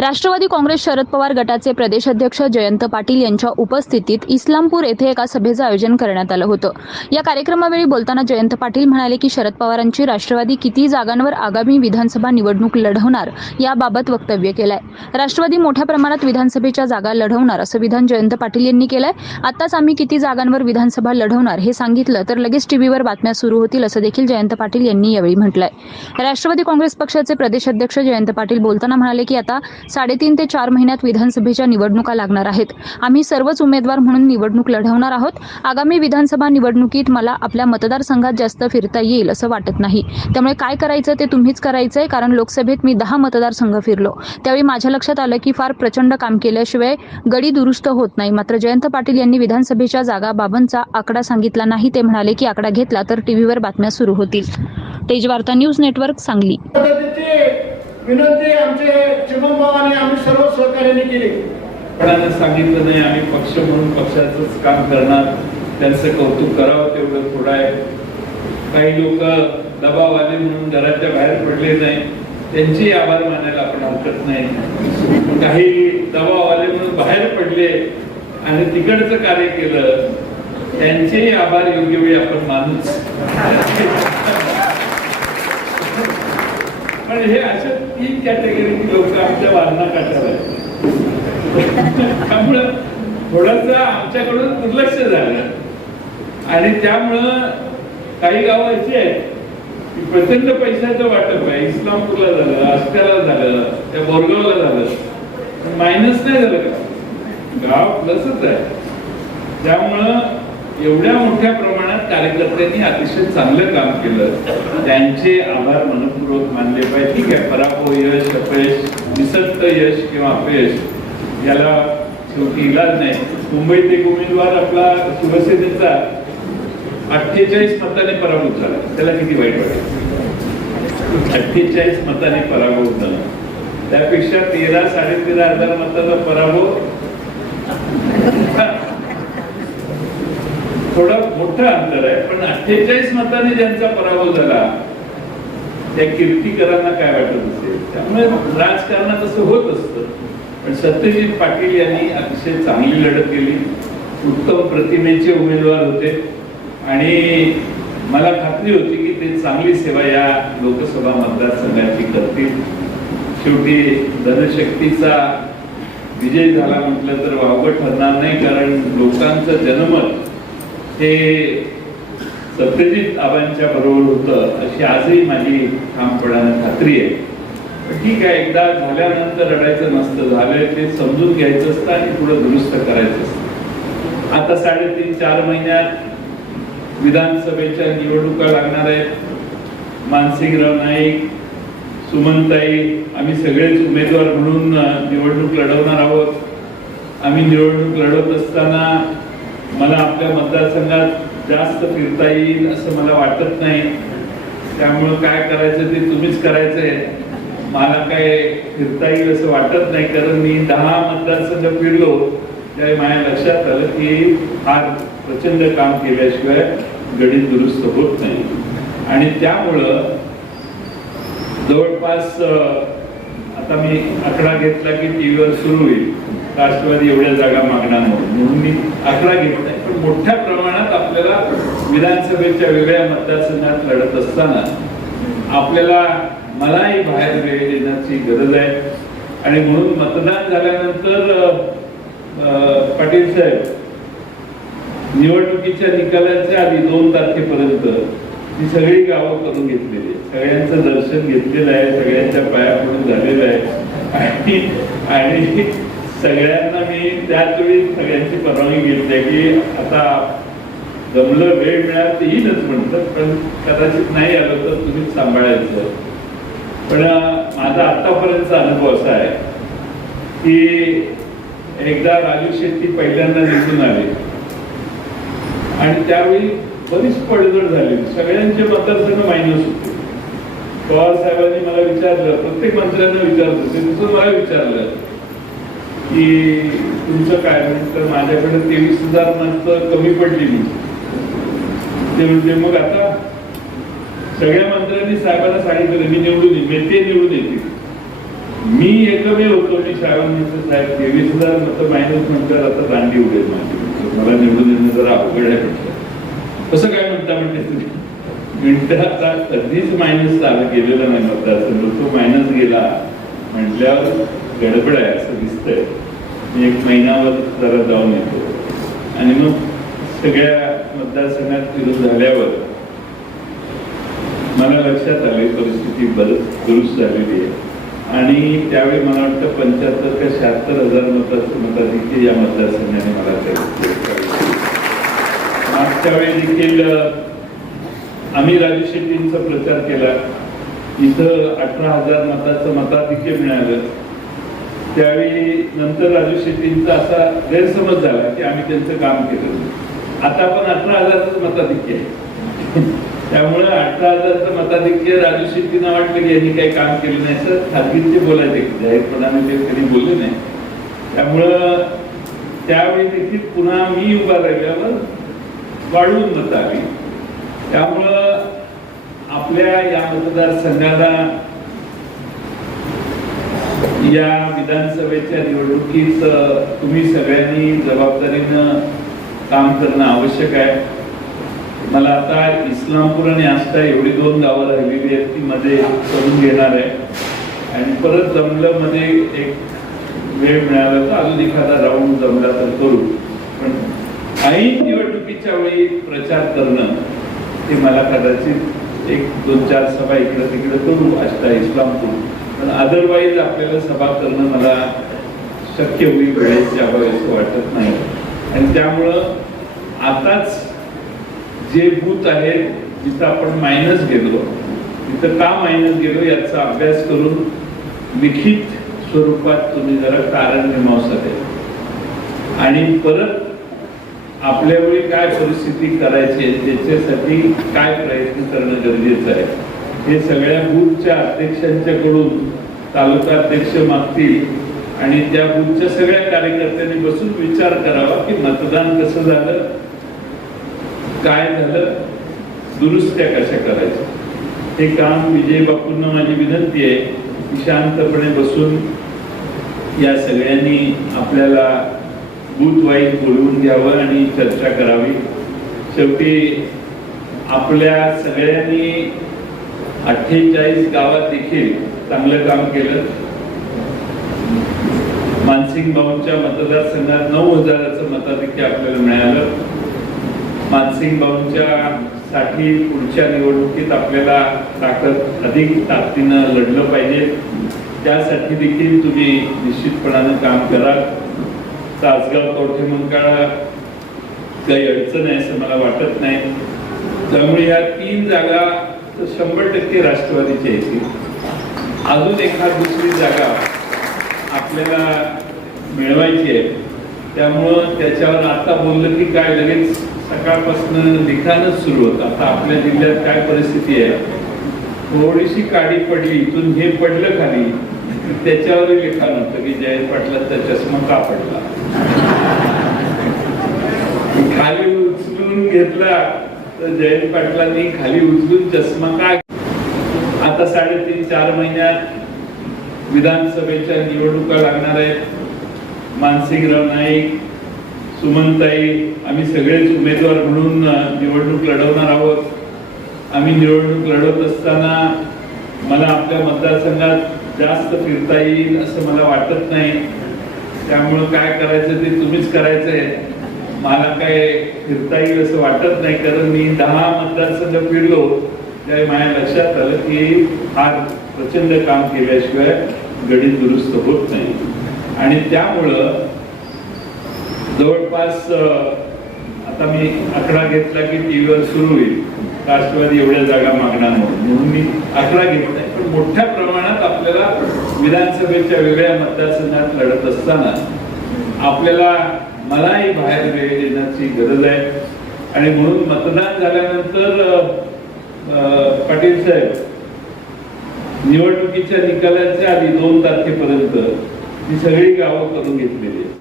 राष्ट्रवादी काँग्रेस शरद पवार गटाचे प्रदेशाध्यक्ष जयंत पाटील यांच्या उपस्थितीत इस्लामपूर येथे एका सभेचं आयोजन करण्यात आलं होतं. या कार्यक्रमावेळी बोलताना जयंत पाटील म्हणाले की शरद पवारांची राष्ट्रवादी किती जागांवर आगामी विधानसभा निवडणूक लढवणार याबाबत वक्तव्य केलंय. राष्ट्रवादी मोठ्या प्रमाणात विधानसभेच्या जागा लढवणार असं विधान जयंत पाटील यांनी केलंय. आताच आम्ही किती जागांवर विधानसभा लढवणार हे सांगितलं तर लगेच टीव्हीवर बातम्या सुरू होतील असं देखील जयंत पाटील यांनी यावेळी म्हटलंय. राष्ट्रवादी काँग्रेस पक्षाचे प्रदेशाध्यक्ष जयंत पाटील बोलताना म्हणाले की आता साडेतीन ते चार महिन्यात विधानसभेच्या निवडणुका लागणार आहेत. आम्ही सर्वच उमेदवार म्हणून निवडणूक लढवणार आहोत. आगामी विधानसभा निवडणुकीत मला आपल्या मतदारसंघात जास्त फिरता येईल असं वाटत नाही. त्यामुळे काय करायचं ते तुम्हीच करायचंय कारण लोकसभेत मी दहा मतदारसंघ फिरलो. त्यावेळी माझ्या लक्षात आलं की फार प्रचंड काम केल्याशिवाय गडी दुरुस्त होत नाही. मात्र जयंत पाटील यांनी विधानसभेच्या जागा बाबांचा आकडा सांगितला नाही ते म्हणाले की आकडा घेतला तर टीव्हीवर बातम्या सुरू होतील. Tejvarta news network Sangli. विनंती आमचे चिमन भावाने आम्ही सर्व सहकार्याने केली. कोणाला सांगितलं नाही आम्ही पक्ष म्हणून पक्षाचंच काम करणार. त्यांचं कौतुक करावं तेवढं थोडं आहे. काही लोक दबाव आले म्हणून घराच्या बाहेर पडले नाही. त्यांचे आभार मानायला आपण हरकत नाही. काही दबाव आले म्हणून बाहेर पडले आणि तिकडचं कार्य केलं त्यांचेही आभार योग्य वेळी आपण मानूच. पण हे असे तीन कॅटेगरीची लोक आमच्या वारणा त्यामुळं थोडस आमच्याकडून दुर्लक्ष झालं. आणि त्यामुळं काही गाव अशी आहेत की प्रचंड पैशाचं वाटप आहे. इस्लामपूरला झालं आष्ट्याला झालं त्या बोरगावला झालं. मायनस नाही झालं का? गाव प्लसच आहे. त्यामुळं एवढ्या मोठ्या प्रमाणात कार्यकर्त्यांनी अतिशय चांगलं काम केलं. त्यांचे आभार मनपूर्वक मानले पाहिजे. ठीक आहे पराभव यश अपयश निसक्त यश किंवा अपयश याला शेवटी इलाज नाही. मुंबईत एक उमेदवार आपला शिवसेनेचा अठ्ठेचाळीस मताने पराभूत झाला. त्याला किती वाईट वाटत अठ्ठेचाळीस मताने पराभव झाला. त्यापेक्षा तेरा साडेतेरा हजार मताचा पराभव. थोडं मोठं अंतर आहे पण अठ्ठेचाळीस मताने ज्यांचा पराभव झाला त्या कीर्तीकरांना काय वाटत असेल? त्यामुळे राजकारणात असं होत असतं. पण सत्यजित पाटील यांनी अतिशय चांगली लढत केली. उत्तम प्रतिमेचे उमेदवार होते. आणि मला खात्री होती की ते चांगली सेवा या लोकसभा मतदारसंघाची करतील. शेवटी धनशक्तीचा विजय झाला म्हटलं तर वावगं ठरणार नाही कारण लोकांचं जनमत ते सत्यजित आबांच्या बरोबर होतं अशी आजही माझी ठामपणाने खात्री आहे. ठीक आहे एकदा झाल्यानंतर रडायचं नसतं झालं ते समजून घ्यायचं असतं आणि पुढे दुरुस्त करायचं असतं. आता साडेतीन चार महिन्यात विधानसभेच्या निवडणुका लागणार आहेत. मानसिंगराव नाईक सुमनताई आम्ही सगळेच उमेदवार म्हणून निवडणूक लढवणार आहोत. आम्ही निवडणूक लढवत असताना मला आपल्या मतदारसंघात जास्त फिरता येईल असं मला वाटत नाही. त्यामुळं काय करायचं ते तुम्हीच करायचंय. मला काय फिरता येईल असं वाटत नाही कारण मी दहा मतदारसंघ फिरलो त्यावेळी माझ्या लक्षात आलं की फार प्रचंड काम केल्याशिवाय गणित दुरुस्त होत नाही. आणि त्यामुळं जवळपास आता मी आकडा घेतला की टीव्हीवर सुरू होईल. राष्ट्रवादी एवढ्या जागा मागणार म्हणून म्हणून मी आकडा घेत. नाही पण मोठ्या प्रमाणात आपल्याला विधानसभेच्या वेगळ्या मतदारसंघात लढत असताना आपल्याला मलाही बाहेर वेळ देण्याची गरज आहे. आणि म्हणून मतदान झाल्यानंतर अं, पाटील साहेब निवडणुकीच्या निकालाच्या आधी दोन तारखेपर्यंत ही सगळी गावं करून घेतलेली सगळ्यांचं दर्शन घेतलेलं आहे सगळ्यांच्या पाया पडून झालेलं आहे. आणि आणि सगळ्यांना मी त्याच वेळी सगळ्यांची परवानगी घेतली आहे की आता जमलं वेळ मिळाल तर येईलच म्हणतात पण कदाचित नाही आलं तर तुम्हीच सांभाळायचं. पण माझा आतापर्यंतचा अनुभव असा आहे की एकदा राजू शेट्टी पहिल्यांदा निघून आले. आणि त्यावेळी बरीच पडझड झाली. सगळ्यांचे मतदारसंघ मायनस होते. पवार साहेबांनी मला विचारलं प्रत्येक मंत्र्यांना विचारत होते. तसं मला विचारलं की तुमचं काय? म्हटलं माझ्याकडे तेवीस हजार माणसं कमी पडली ते म्हणजे मग आता सगळ्या मंत्र्यांनी साहेबांना सांगितलं मी निवडून येईल म्हणजे ते निवडून येतील मी एकमेव होतो मी श्रावण साहेब तेवीस हजार मतं मायनस म्हणतात आता दांडी उडेल माझी. मला निवडून येणं जरा अवघड आहे म्हटलं. कसं काय म्हणता म्हणते तुम्ही? मिनिटं आता कधीच मायनस आला गेलेला नाही मतदारसंघ. तो मायनस गेला म्हटल्यावर गडबड आहे असं दिसतंय. मी एक महिनावर जरा जाऊन येतो. आणि मग सगळ्या मतदारसंघात फिरून झाल्यावर मला लक्षात आले परिस्थिती बरंच दुरुस्त झालेली आहे. आणि त्यावेळी मला वाटतं पंच्याहत्तर का शहात्तर हजार मताचं मताधिक्य या मतदारसंघाने मला त्या- मागच्या वेळी देखील आम्ही राजू शेट्टींचा प्रचार केला. इथं अठरा हजार मताचं मताधिक्य मिळालं. त्यावेळी नंतर राजू शेट्टींचा असा गैरसमज झाला की आम्ही त्यांचं काम केलं. आता पण अठरा हजारचं मताधिक्य आहे. त्यामुळे अठरा हजारचं मताधिक्य राजू शेट्टींना वाटलं की यांनी काही काम केलं नाही. असं खाजगीत बोलायचे जाहीरपणाने ते कधी बोलले नाही. त्यामुळं त्यावेळी देखील पुन्हा मी उभा राहिल्यावर वाढवून मत आली. त्यामुळं आपल्या या मतदारसंघाला या विधानसभेच्या निवडणुकीत तुम्ही सगळ्यांनी जबाबदारीनं काम करणं आवश्यक आहे. मला आता इस्लामपूर आणि आष्टा एवढी दोन गावं राहिलेली आहेत ती मध्ये करून घेणार आहे. आणि परत जमलं मध्ये एक वेळ मिळाला तर अजून एखादा राऊंड जमला तर करू. पण काही निवडणुकीच्या वेळी प्रचार करणं ते मला कदाचित एक दोन चार सभा इकडं तिकडे करू आष्टा इस्लामपूर. पण अदरवाईज आपल्याला सभा करणं मला शक्य होईल वेळेच्या अभावी असं वाटत नाही. आणि त्यामुळं आताच जे बूथ आहेत जिथं आपण मायनस गेलो तिथं का मायनस गेलो याचा अभ्यास करून लिखित स्वरूपात तुम्ही जरा कारण मीमांसा आणि परत आपल्या वेळी काय परिस्थिती करायची त्याच्यासाठी काय प्रयत्न करणं गरजेचं आहे? हे सगळ्या बूथच्या अध्यक्षांच्याकडून तालुका अध्यक्ष मागतील आणि त्या बूथच्या सगळ्या कार्यकर्त्यांनी बसून विचार करावा की मतदान कसं झालं काय झालं दुरुस्त्या कशा करायच्या. हे काम विजय बापूंना माझी विनंती आहे शांतपणे बसून या सगळ्यांनी आपल्याला बूथ वाईज बोलवून घ्यावं आणि चर्चा करावी. शेवटी आपल्या सगळ्यांनी अठ्ठेचाळीस गावात देखील चांगलं काम केलं. मानसिंग भाऊंच्या मतदारसंघात नऊ हजाराचं मताधिक्य आपल्याला मिळालं. मानसिंग भाऊंच्या साठी पुढच्या निवडणुकीत आपल्याला ताकद अधिक ताकदीनं लढलं पाहिजे. त्यासाठी देखील तुम्ही निश्चितपणानं काम करा. तासगाव कवठे मंकाळा काही अडचण आहे असं मला वाटत नाही. त्यामुळे या तीन जागा तर शंभर टक्के राष्ट्रवादीच्या येतील. अजून एखाद दुसरी जागा आपल्याला मिळवायची आहे. त्यामुळं त्याच्यावर आता बोललं की काय लगेच सकाळपासून लिखाणच सुरू होतं. आता आपल्या जिल्ह्यात काय परिस्थिती आहे? थोडीशी काडी पडली इथून हे पडलं खाली त्याच्यावर लिखाण होतं की जयंत पाटलाचा चष्मा का पडला? खाली उचलून घेतला. तर जयंत पाटलांनी खाली उचलून चष्मा का आता साडेतीन चार महिन्यात विधानसभेच्या निवडणुका लागणार आहेत. मानसिंगराव नाईक सुमनताई आम्ही सगळेच उमेदवार म्हणून निवडणूक लढवणार आहोत. आम्ही निवडणूक लढवत असताना मला आपल्या मतदारसंघात जास्त फिरता येईल असं मला वाटत नाही. त्यामुळं काय करायचं ते तुम्हीच करायचं आहे मला काय फिरता येईल असं वाटत नाही कारण मी दहा मतदारसंघ फिरलो. त्यावेळी माझ्या लक्षात आलं की फार प्रचंड काम केल्याशिवाय गणित दुरुस्त होत नाही. आणि त्यामुळं जवळपास आता मी आकडा घेतला की टीव्हीवर सुरू होईल. राष्ट्रवादी एवढ्या जागा मागणार म्हणून म्हणून मी आकडा घेत नाही पण मोठ्या प्रमाणात आपल्याला विधानसभेच्या वेगळ्या मतदारसंघात लढत असताना आपल्याला मलाही बाहेर वेळ देण्याची गरज आहे. आणि म्हणून मतदान झाल्यानंतर अं, पाटील साहेब निवडणुकीच्या निकालाच्या आधी दोन तारखेपर्यंत ही सगळी गावं करून घेतलेली आहेत.